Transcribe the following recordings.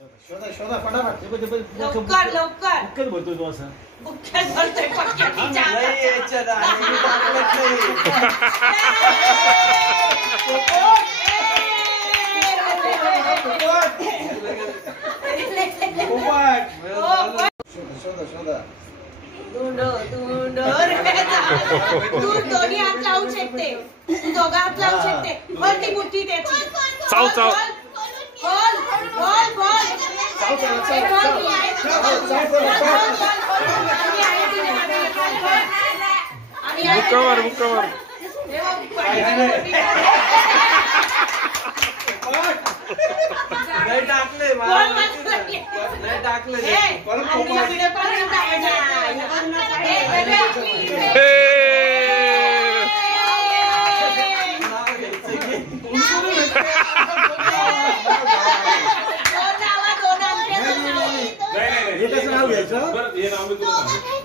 शोधा शोधा फटाफट लवकर लवकर बुक्कत भरतोय तू असं बुक्क्यात भरतोय पक्क्याच्या नाही याच्यात आणि टाकलंच शोधा शोधा धुंड धुंड तू दोन्ही हात लावू शकते तू दोघं हात लावू शकते बोल ती बुट्टी त्याची चाव चाव बोल बोल बोल मुक्कावर मुक्कावर नाही टाकले नाही टाकले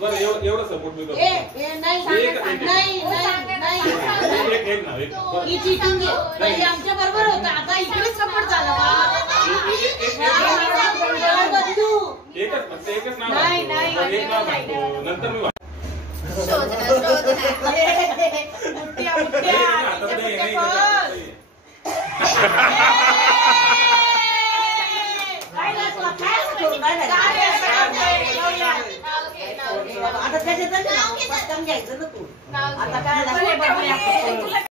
एवढं सपोर्ट मी आमच्या बरोबर होता आता इकडे सपोर्ट झाला एकच नाव नाही नंतर मी आता त्याच्यात घ्यायचं ना तू आता काय